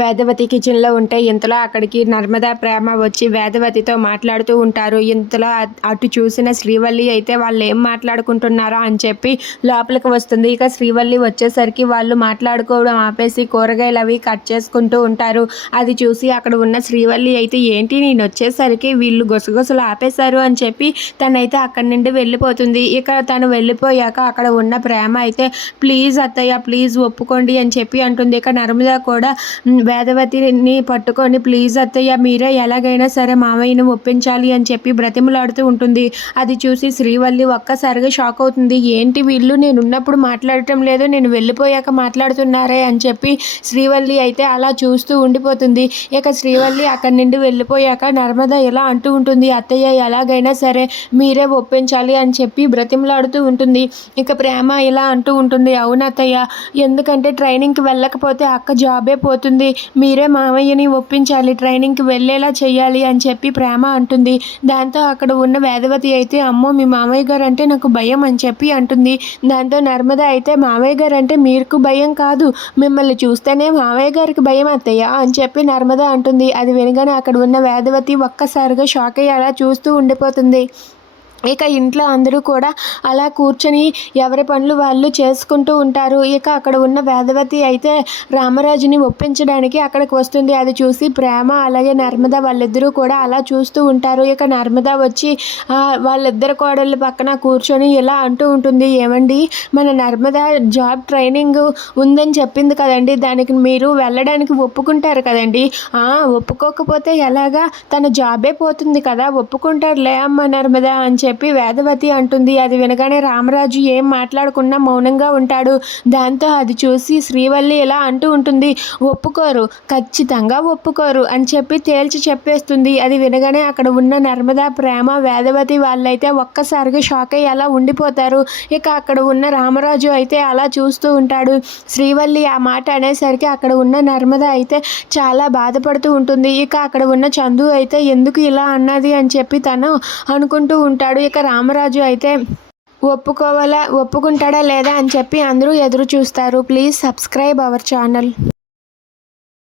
వేదవతి కిచెన్లో ఉంటే ఇంతలో అక్కడికి నర్మదా ప్రేమ వచ్చి వేదవతితో మాట్లాడుతూ ఉంటారు. ఇంతలో అటు చూసిన శ్రీవల్లి అయితే వాళ్ళు ఏం మాట్లాడుకుంటున్నారా అని చెప్పి లోపలికి వస్తుంది. ఇక శ్రీవల్లి వచ్చేసరికి వాళ్ళు మాట్లాడుకోవడం ఆపేసి కూరగాయలు అవి కట్ చేసుకుంటూ ఉంటారు. అది చూసి అక్కడ ఉన్న శ్రీవల్లి అయితే ఏంటి నేను వచ్చేసరికి వీళ్ళు గుసగుసలు ఆపేశారు అని చెప్పి తనైతే అక్కడి నుండి వెళ్ళిపోతుంది. ఇక తను వెళ్ళిపోయాక అక్కడ ఉన్న ప్రేమ అయితే ప్లీజ్ అత్తయ్య ప్లీజ్ ఒప్పుకోండి అని చెప్పి అంటుంది. ఇక నర్మదా కూడా వేదవతిని పట్టుకొని ప్లీజ్ అత్తయ్య మీరే ఎలాగైనా సరే మామయ్యను ఒప్పించాలి అని చెప్పి బ్రతిమలాడుతూ ఉంటుంది. అది చూసి శ్రీవల్లి ఒక్కసారిగా షాక్ అవుతుంది. ఏంటి వీళ్ళు నేను ఉన్నప్పుడు మాట్లాడటం లేదు, నేను వెళ్ళిపోయాక మాట్లాడుతున్నారే అని చెప్పి శ్రీవల్లి అయితే అలా చూస్తూ ఉండిపోతుంది. ఇక శ్రీవల్లి అక్కడి నుండి వెళ్ళిపోయాక నర్మద ఇలా అంటూ ఉంటుంది, అత్తయ్య ఎలాగైనా సరే మీరే ఒప్పించాలి అని చెప్పి బ్రతిమలాడుతూ ఉంటుంది. ఇక ప్రేమ ఇలా అంటూ ఉంటుంది, అవును అత్తయ్య, ఎందుకంటే ట్రైనింగ్కి వెళ్ళకపోతే అక్క జాబే పోతుంది, మీరే మామయ్యని ఒప్పించాలి, ట్రైనింగ్కి వెళ్ళేలా చేయాలి అని చెప్పి ప్రేమ అంటుంది. దాంతో అక్కడ ఉన్న వేదవతి అయితే అమ్మో మీ మామయ్య గారు అంటే నాకు భయం అని చెప్పి అంటుంది. దాంతో నర్మద అయితే మామయ్య గారు అంటే మీకు భయం కాదు, మిమ్మల్ని చూస్తేనే మామయ్య గారికి భయం అత్తయ్య అని చెప్పి నర్మద అంటుంది. అది వినగానే అక్కడ ఉన్న వేదవతి ఒక్కసారిగా షాక్ అయ్యి అలా చూస్తూ ఉండిపోతుంది. ఇక ఇంట్లో అందరూ కూడా అలా కూర్చొని ఎవరి పనులు వాళ్ళు చేసుకుంటూ ఉంటారు. ఇక అక్కడ ఉన్న వేదవతి అయితే రామరాజుని ఒప్పించడానికి అక్కడికి వస్తుంది. అది చూసి ప్రేమ అలాగే నర్మద వాళ్ళిద్దరూ కూడా అలా చూస్తూ ఉంటారు. ఇక నర్మద వచ్చి వాళ్ళిద్దరు కోడళ్ళ పక్కన కూర్చొని ఇలా అంటూ ఉంటుంది, ఏమండి మన నర్మద జాబ్ ట్రైనింగ్ ఉందని చెప్పింది కదండి, దానికి మీరు వెళ్ళడానికి ఒప్పుకుంటారు కదండి, ఒప్పుకోకపోతే ఎలాగా, తన జాబే పోతుంది కదా, ఒప్పుకుంటారులే అమ్మ నర్మద అని చెప్పి వేదవతి అంటుంది. అది వినగానే రామరాజు ఏం మాట్లాడకుండా మౌనంగా ఉంటాడు. దాంతో అది చూసి శ్రీవల్లి ఇలా అంటూ ఉంటుంది, ఒప్పుకోరు, ఖచ్చితంగా ఒప్పుకోరు అని చెప్పి తేల్చి చెప్పేస్తుంది. అది వినగానే అక్కడ ఉన్న నర్మదా ప్రేమ వేదవతి వాళ్ళైతే ఒక్కసారిగా షాక్ అయ్యి అలా ఉండిపోతారు. ఇక అక్కడ ఉన్న రామరాజు అయితే అలా చూస్తూ ఉంటాడు. శ్రీవల్లి ఆ మాట అనేసరికి అక్కడ ఉన్న నర్మద అయితే చాలా బాధపడుతూ ఉంటుంది. ఇక అక్కడ ఉన్న చందు అయితే ఎందుకు ఇలా అన్నది అని చెప్పి తను అనుకుంటూ ఉంటాడు. ఇక రామరాజు అయితే ఒప్పుకుంటాడా లేదా అని చెప్పి అందరూ ఎదురు చూస్తారు. Please subscribe our channel.